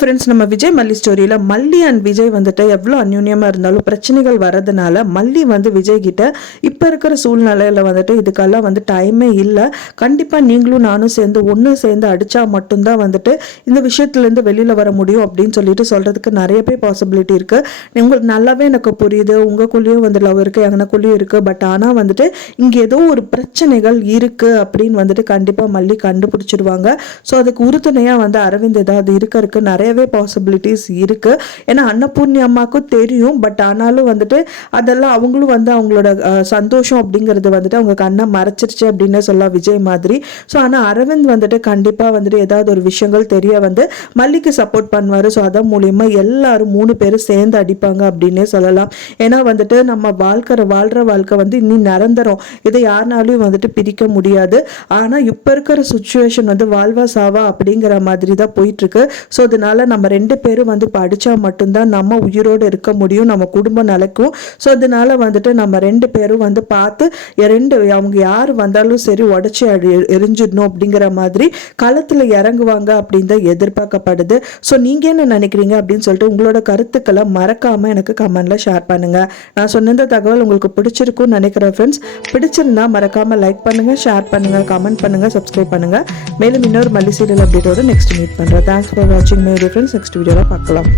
Friends, நம்ம விஜய் மல்லி ஸ்டோரியில் மல்லி அண்ட் விஜய் வந்துட்டு எவ்வளோ அந்யூன்யமாக இருந்தாலும் பிரச்சனைகள் வரதுனால மல்லி வந்து விஜய் கிட்ட இப்போ இருக்கிற சூழ்நிலையில் வந்துட்டு இதுக்கெல்லாம் வந்து டைமே இல்லை, கண்டிப்பாக நீங்களும் நானும் சேர்ந்து ஒன்று சேர்ந்து அடித்தா மட்டும்தான் வந்துட்டு இந்த விஷயத்துலேருந்து வெளியில் வர முடியும் அப்படின்னு சொல்லிட்டு சொல்கிறதுக்கு நிறைய பாசிபிலிட்டி இருக்குது. உங்களுக்கு நல்லாவே எனக்கு புரியுது, உங்களுக்குள்ளேயும் வந்து லவ் இருக்குது, எனக்குள்ளேயும் இருக்குது. பட் ஆனால் வந்துட்டு இங்கே ஏதோ ஒரு பிரச்சனைகள் இருக்குது அப்படின்னு வந்துட்டு கண்டிப்பாக மல்லி கண்டுபிடிச்சிடுவாங்க. ஸோ அதுக்கு உறுதுணையாக வந்து அரவிந்த் ஏதாவது இருக்கிறதுக்கு நிறையவே பாசிபிலிட்டிஸ் இருக்கு. ஏன்னா அன்னபூர்ணி அம்மாவுக்கும் தெரியும். பட் ஆனாலும் வந்துட்டு அதெல்லாம் அவங்களும் வந்து அவங்களோட சந்தோஷம் அப்படிங்கிறது வந்துட்டு அவங்க கண்ணை மறைச்சிருச்சு அப்படின்னு சொல்லலாம் விஜய் மாதிரி. ஸோ ஆனால் அரவிந்த் வந்துட்டு கண்டிப்பாக வந்துட்டு ஏதாவது ஒரு விஷயங்கள் தெரிய வந்து மல்லிக்கு சப்போர்ட் பண்ணுவார். ஸோ அதன் மூலியமா எல்லாரும் 3 பேரும் சேர்ந்து அடிப்பாங்க அப்படின்னே சொல்லலாம். ஏன்னா வந்துட்டு நம்ம வாழ்ற வாழ்க்கை வந்து இன்னும் நிரந்தரம், இதை யாருனாலையும் வந்துட்டு பிரிக்க முடியாது. ஆனால் இப்போ இருக்கிற சுச்சுவேஷன் வந்து வாழ்வா சாவா அப்படிங்கிற மாதிரி தான் போயிட்டு இருக்கு. ஸோ அதனால நம்ம 2 பேரும் வந்து படித்தா மட்டும்தான் நம்ம உயிரோடு இருக்க முடியும், நம்ம குடும்பம் நிலைக்கும். ஸோ அதனால வந்துட்டு நம்ம 2 பேரும் வந்து பார்த்து அவங்க யார் வந்தாலும் சரி உடச்சி எரிஞ்சிடணும் அப்படிங்கிற மாதிரி களத்தில் இறங்குவாங்க அப்படின்னு தான் எதிர்பார்க்கப்படுது. ஸோ நீங்கள் என்ன நினைக்கிறீங்க அப்படின்னு சொல்லிட்டு உங்களோட கருத்துக்களை மறக்காமல் எனக்கு கமெண்ட்ல ஷேர் பண்ணுங்க. நான் சொன்ன இந்த தகவல் உங்களுக்கு பிடிச்சிருக்கும்னு நினைக்கிறேன் ஃப்ரெண்ட்ஸ். பிடிச்சிருந்தா மறக்காமல் லைக் பண்ணுங்க, ஷேர் பண்ணுங்க, கமெண்ட் பண்ணுங்க, சப்ஸ்கிரைப் பண்ணுங்க. மேலும் இன்னொரு மல்லி சீரியல் அப்டேட்டோட நெக்ஸ்ட் மீட் பண்ணுறேன். தேங்க்ஸ் ஃபார் வாட்சிங் மை ஃப்ரெண்ட்ஸ். நெக்ஸ்ட் வீடியோவில் பார்க்கலாம்.